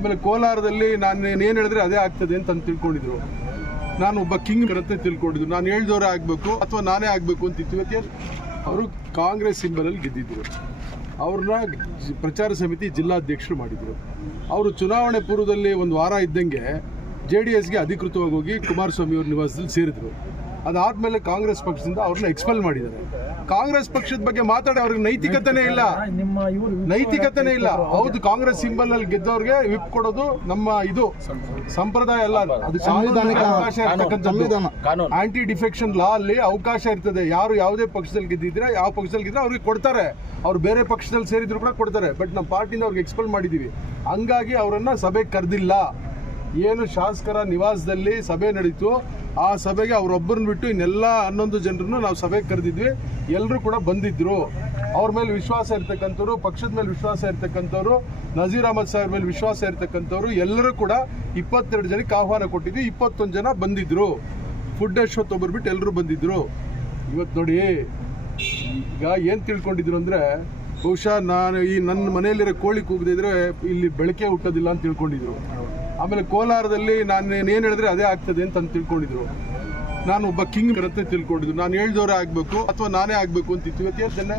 ಆಮೇಲೆ ಕೋಲಾರದಲ್ಲಿ ನಾನು ಏನು ಹೇಳಿದ್ರೆ ಅದೇ ಆಗ್ತದೆ ಅಂತ ತಿಳ್ಕೊಂಡಿದ್ರು. ನಾನು ಒಬ್ಬ ಕಿಂಗ್ ಅಂತ ತಿಳ್ಕೊಂಡಿದ್ರು. ನಾನು ಹೇಳ್ದವರೇ ಆಗಬೇಕು ಅಥವಾ ನಾನೇ ಆಗಬೇಕು ಅಂತಿತ್ತು. ಇವತ್ತೇನು ಅವರು ಕಾಂಗ್ರೆಸ್ ಸಿಂಬಲಲ್ಲಿ ಗೆದ್ದಿದ್ರು. ಅವ್ರನ್ನ ಪ್ರಚಾರ ಸಮಿತಿ ಜಿಲ್ಲಾಧ್ಯಕ್ಷರು ಮಾಡಿದರು. ಅವರು ಚುನಾವಣೆ ಪೂರ್ವದಲ್ಲಿ ಒಂದು ವಾರ ಇದ್ದಂಗೆ JDSಗೆ ಅಧಿಕೃತವಾಗಿ ಹೋಗಿ ಕುಮಾರಸ್ವಾಮಿ ಅವ್ರ ನಿವಾಸದಲ್ಲಿ ಸೇರಿದ್ರು. ಅದಾದಮೇಲೆ ಕಾಂಗ್ರೆಸ್ ಪಕ್ಷದಿಂದ ಅವ್ರನ್ನ ಎಕ್ಸ್ಪೆಲ್ ಮಾಡಿದ್ದಾರೆ. ಕಾಂಗ್ರೆಸ್ ಪಕ್ಷದ ಬಗ್ಗೆ ಮಾತಾಡಿ ಅವ್ರಿಗೆ ನೈತಿಕತೆನೇ ಇಲ್ಲ. ಹೌದು, ಕಾಂಗ್ರೆಸ್ ಸಿಂಬಲ್ ಅಲ್ಲಿ ಗೆದ್ದವ್ರಿಗೆ ವಿಪ್ ಕೊಡೋದು ನಮ್ಮ ಇದು ಸಂಪ್ರದಾಯ ಅಲ್ಲ. ಅದು ಸಂವಿಧಾನಿಕ ಅವಕಾಶ ಇರ್ತಕ್ಕಂಥದ್ದು. ಆಂಟಿ ಡಿಫೆಕ್ಷನ್ ಲಾ ಅಲ್ಲಿ ಅವಕಾಶ ಇರ್ತದೆ. ಯಾರು ಯಾವುದೇ ಪಕ್ಷದಲ್ಲಿ ಗೆದ್ದಿದ್ರೆ ಯಾವ ಪಕ್ಷದಲ್ಲಿ ಗೆದ್ರೆ ಅವ್ರಿಗೆ ಕೊಡ್ತಾರೆ. ಅವ್ರು ಬೇರೆ ಪಕ್ಷದಲ್ಲಿ ಸೇರಿದ್ರು ಕೂಡ ಕೊಡ್ತಾರೆ. ಬಟ್ ನಮ್ಮ ಪಾರ್ಟಿಯಿಂದ ಅವ್ರಿಗೆ ಎಕ್ಸ್ಪೆಲ್ ಮಾಡಿದ್ದೀವಿ. ಹಂಗಾಗಿ ಅವರನ್ನ ಸಭೆಗೆ ಕರೆದಿಲ್ಲ. ಏನು ಶಾಸಕರ ನಿವಾಸದಲ್ಲಿ ಸಭೆ ನಡೀತು, ಆ ಸಭೆಗೆ ಅವರೊಬ್ಬರನ್ನ ಬಿಟ್ಟು ಇನ್ನೆಲ್ಲ 11 ಜನರನ್ನು ನಾವು ಸಭೆಗೆ ಕರೆದಿದ್ವಿ. ಎಲ್ಲರೂ ಕೂಡ ಬಂದಿದ್ರು. ಅವ್ರ ಮೇಲೆ ವಿಶ್ವಾಸ ಇರ್ತಕ್ಕಂಥವ್ರು, ಪಕ್ಷದ ಮೇಲೆ ವಿಶ್ವಾಸ ಇರ್ತಕ್ಕಂಥವ್ರು, ನಜೀರ್ ಅಹಮದ್ ಸಾಹೇಬ್ ಮೇಲೆ ವಿಶ್ವಾಸ ಇರ್ತಕ್ಕಂಥವ್ರು ಎಲ್ಲರೂ ಕೂಡ 22 ಜನಕ್ಕೆ ಆಹ್ವಾನ ಕೊಟ್ಟಿದ್ವಿ. 21 ಜನ ಬಂದಿದ್ರು. ಫುಡ್ ಅಶ್ವತ್ ಒಬ್ಬರು ಬಿಟ್ಟು ಎಲ್ಲರೂ ಬಂದಿದ್ರು. ಇವತ್ತು ನೋಡಿ, ಈಗ ಏನು ತಿಳ್ಕೊಂಡಿದ್ರು ಅಂದರೆ ಬಹುಶಃ ನಾನು ನನ್ನ ಮನೆಯಲ್ಲಿರೋ ಕೋಳಿ ಕೂಗದಿದ್ರೆ ಇಲ್ಲಿ ಬೆಳಕೆ ಹುಟ್ಟೋದಿಲ್ಲ ಅಂತ ತಿಳ್ಕೊಂಡಿದ್ರು. ಆಮೇಲೆ ಕೋಲಾರದಲ್ಲಿ ನಾನು ಏನು ಹೇಳಿದ್ರೆ ಅದೇ ಆಗ್ತದೆ ಅಂತ ತಿಳ್ಕೊಂಡಿದ್ರು. ನಾನು ಒಬ್ಬ ಕಿಂಗ್ ಅಂತ ತಿಳ್ಕೊಂಡಿದ್ರು. ನಾನು ಹೇಳ್ದವರೇ ಆಗಬೇಕು ಅಥವಾ ನಾನೇ ಆಗಬೇಕು ಅಂತಿತ್ತು. ಇವತ್ತೇನು